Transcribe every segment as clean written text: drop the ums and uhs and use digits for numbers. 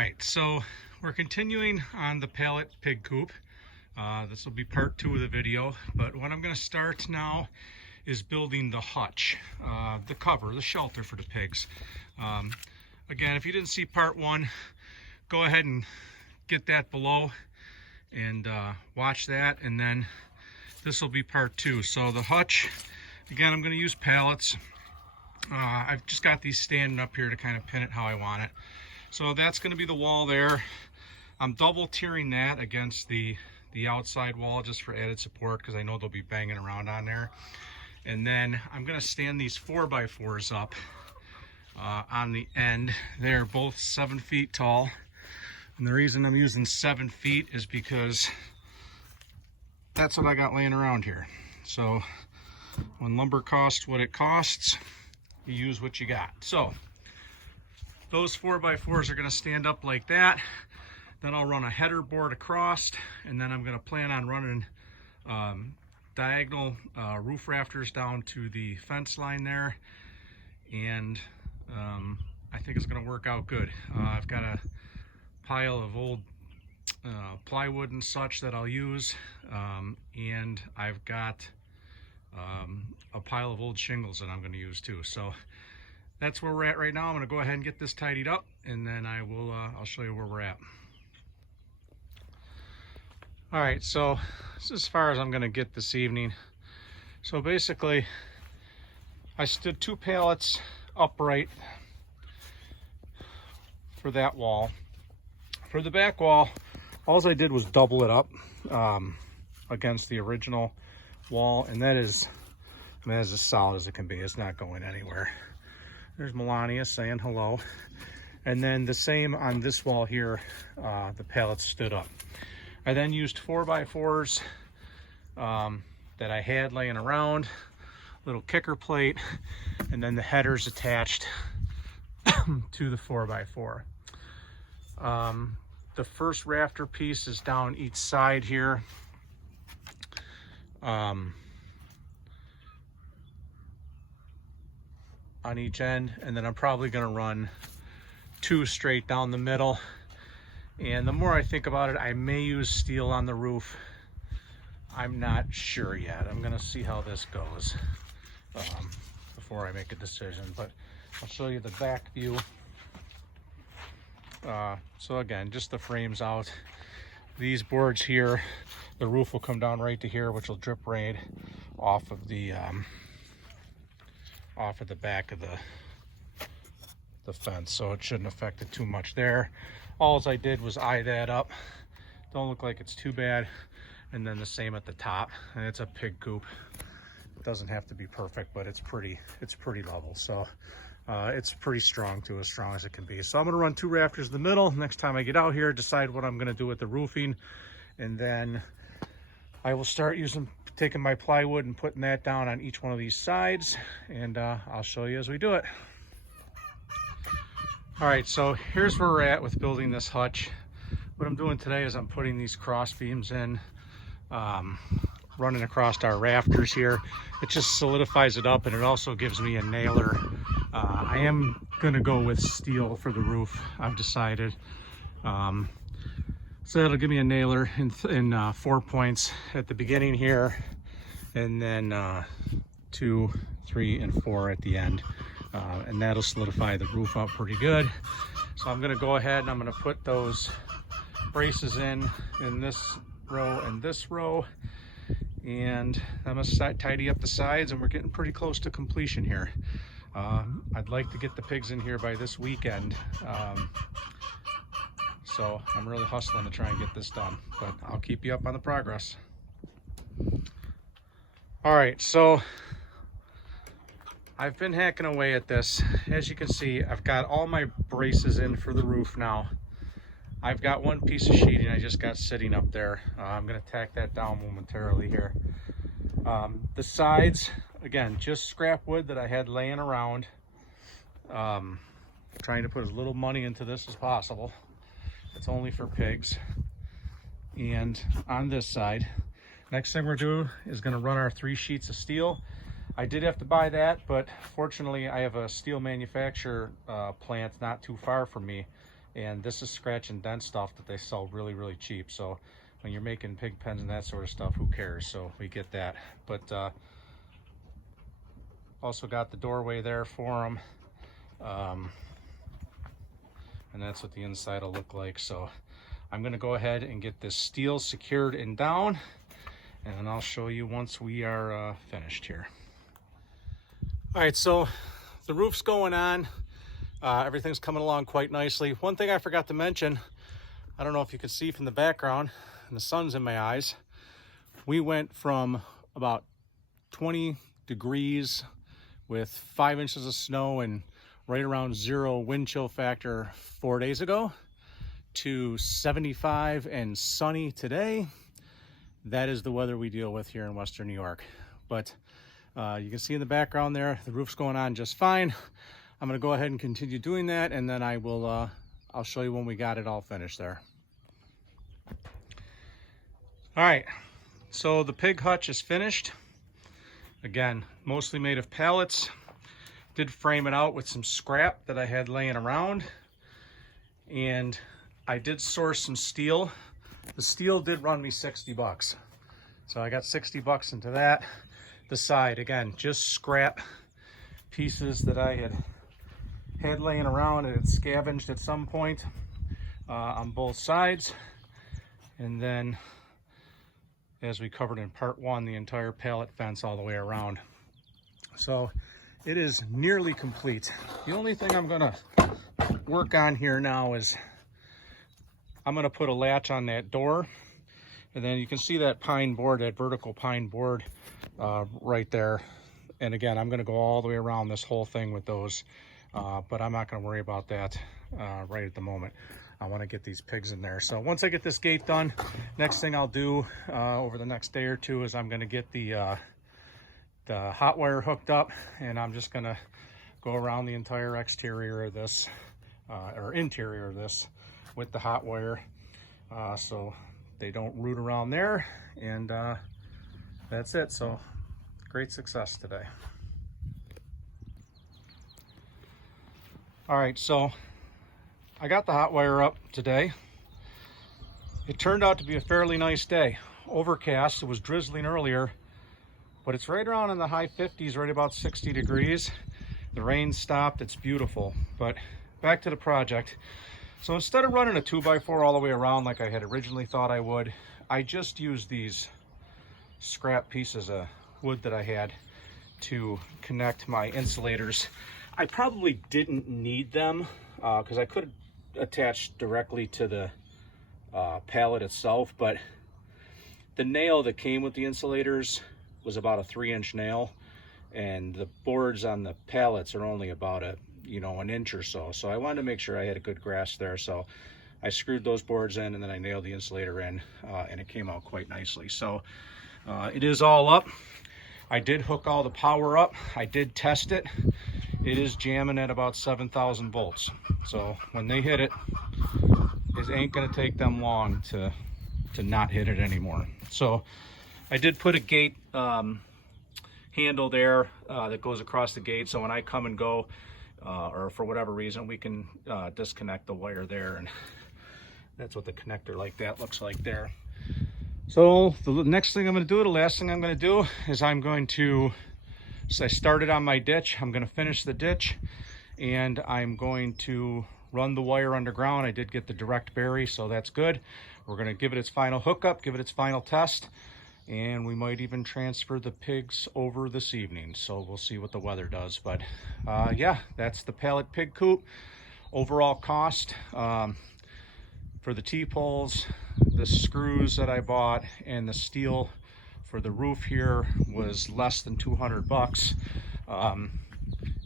Alright, so we're continuing on the pallet pig coop. This will be part 2 of the video, but what I'm going to start now is building the hutch, the cover, the shelter for the pigs. Again, if you didn't see part 1, go ahead and get that below and watch that, and then this will be part 2. So the hutch, again, I'm going to use pallets. I've just got these standing up here to kind of pin it how I want it. So that's going to be the wall there. I'm double tiering that against the outside wall just for added support, because I know they'll be banging around on there. And then I'm going to stand these 4x4s up on the end. They're both 7 feet tall. And the reason I'm using 7 feet is because that's what I got laying around here. So when lumber costs what it costs, you use what you got. So those 4x4s are going to stand up like that. Then I'll run a header board across, and then I'm going to plan on running diagonal roof rafters down to the fence line there. And I think it's going to work out good. I've got a pile of old plywood and such that I'll use, and I've got a pile of old shingles that I'm going to use too. So that's where we're at right now. I'm going to go ahead and get this tidied up, and then I'll show you where we're at. All right, so this is as far as I'm going to get this evening. So basically, I stood 2 pallets upright for that wall. For the back wall, all I did was double it up against the original wall, and that is, I mean, that's as solid as it can be. It's not going anywhere. There's Melania saying hello. And then the same on this wall here, the pallets stood up. I then used 4x4s that I had laying around, little kicker plate, and then the headers attached to the 4x4. The first rafter piece is down each side here. On each end, and then I'm probably going to run 2 straight down the middle. And the more I think about it, I may use steel on the roof. I'm not sure yet. I'm going to see how this goes before I make a decision, but I'll show you the back view. So again, just the frames out. These boards here, the roof will come down right to here, which will drip rain off of the back of the fence, so it shouldn't affect it too much there. All I did was eye that up. Don't look like it's too bad. And then the same at the top, and it's a pig coop. It doesn't have to be perfect, but it's pretty level. So it's pretty strong, too, as strong as it can be. So I'm gonna run 2 rafters in the middle. Next time I get out here, decide what I'm gonna do with the roofing, and then I will start taking my plywood and putting that down on each one of these sides, and I'll show you as we do it. All right, so here's where we're at with building this hutch. What I'm doing today is I'm putting these cross beams in, running across our rafters here. It just solidifies it up, and it also gives me a nailer. I am gonna go with steel for the roof, I've decided. So that'll give me a nailer in 4 points at the beginning here, and then 2, 3, and 4 at the end. And that'll solidify the roof up pretty good. So I'm gonna go ahead and I'm gonna put those braces in this row and this row. And I'm gonna tidy up the sides, and we're getting pretty close to completion here. I'd like to get the pigs in here by this weekend. So I'm really hustling to try and get this done, but I'll keep you up on the progress. All right, so I've been hacking away at this. As you can see, I've got all my braces in for the roof now. I've got 1 piece of sheeting I just got sitting up there. I'm gonna tack that down momentarily here. The sides, again, just scrap wood that I had laying around. Trying to put as little money into this as possible. It's only for pigs. And on this side, next thing we're doing is gonna run our 3 sheets of steel. I did have to buy that, but fortunately I have a steel manufacturer plant not too far from me, And this is scratch and dent stuff that they sell really, really cheap. So when you're making pig pens and that sort of stuff, who cares? So we get that. But also got the doorway there for them. And that's what the inside will look like. So I'm gonna go ahead and get this steel secured and down, and then I'll show you once we are finished here. All right, so the roof's going on. Everything's coming along quite nicely. One thing I forgot to mention, I don't know if you can see from the background, and the sun's in my eyes, we went from about 20 degrees with 5 inches of snow and right around 0 wind chill factor 4 days ago to 75 and sunny today. That is the weather we deal with here in Western New York. But you can see in the background there, the roof's going on just fine. I'm gonna go ahead and continue doing that, and then I'll show you when we got it all finished there. All right, so the pig hutch is finished. Again, mostly made of pallets. Did frame it out with some scrap that I had laying around, and I did source some steel. The steel did run me 60 bucks. So I got 60 bucks into that. The side, again, just scrap pieces that I had laying around and had scavenged at some point on both sides. And then, as we covered in part 1, the entire pallet fence all the way around. So it is nearly complete. The only thing I'm gonna work on here now is I'm gonna put a latch on that door, and then you can see that pine board, that vertical pine board right there. And again, I'm gonna go all the way around this whole thing with those, but I'm not gonna worry about that right at the moment. I wanna get these pigs in there. So once I get this gate done, next thing I'll do over the next day or two is I'm gonna get the hot wire hooked up, and I'm just gonna go around the entire exterior of this, or interior of this, with the hot wire, so they don't root around there. And that's it. So great success today. All right, so I got the hot wire up today. It turned out to be a fairly nice day. Overcast, it was drizzling earlier, but it's right around in the high 50s, right about 60 degrees. The rain stopped, it's beautiful. But back to the project. So instead of running a 2x4 all the way around like I had originally thought I would, I just used these scrap pieces of wood that I had to connect my insulators. I probably didn't need them because I could attach directly to the pallet itself, but the nail that came with the insulators was about a 3-inch nail, and the boards on the pallets are only about an inch or so. So I wanted to make sure I had a good grasp there. So I screwed those boards in, and then I nailed the insulator in, and it came out quite nicely. So it is all up. I did hook all the power up. I did test it. It is jamming at about 7,000 volts. So when they hit it, it ain't gonna take them long to not hit it anymore. So I did put a gate handle there that goes across the gate, so when I come and go, or for whatever reason, we can disconnect the wire there, and that's what the connector like that looks like there. So the next thing I'm going to do, the last thing I'm going to do is I'm going to, so I started on my ditch, I'm going to finish the ditch, and I'm going to run the wire underground. I did get the direct bury, so that's good. We're going to give it its final hookup, give it its final test, and we might even transfer the pigs over this evening. So we'll see what the weather does. But yeah, that's the pallet pig coop. Overall cost for the T-poles, the screws that I bought, and the steel for the roof here was less than 200 bucks.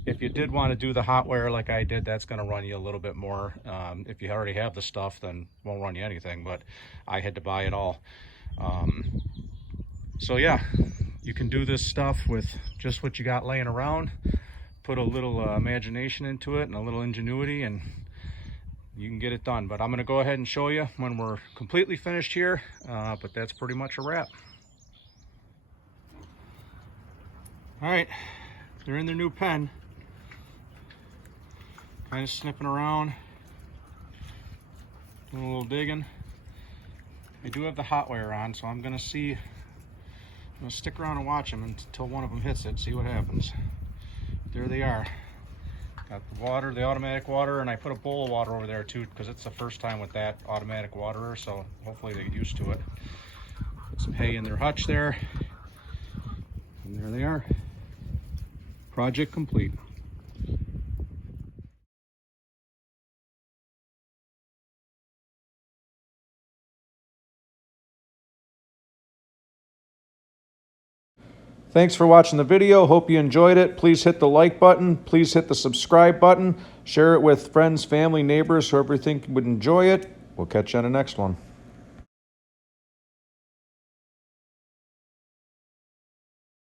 If you did want to do the hot wire like I did, that's going to run you a little bit more. If you already have the stuff, then it won't run you anything, but I had to buy it all. So yeah, you can do this stuff with just what you got laying around. Put a little imagination into it and a little ingenuity, and you can get it done. But I'm going to go ahead and show you when we're completely finished here, but that's pretty much a wrap. All right, they're in their new pen, kind of sniffing around. a little digging. I do have the hot wire on, so I'm gonna stick around and watch them until one of them hits it, see what happens. There they are. Got the water, the automatic water, and I put a bowl of water over there too, because it's the first time with that automatic waterer, so hopefully they get used to it. Put some hay in their hutch there, and there they are. Project complete. Thanks for watching the video. Hope you enjoyed it. Please hit the like button. Please hit the subscribe button. Share it with friends, family, neighbors, whoever you think would enjoy it. We'll catch you on the next one.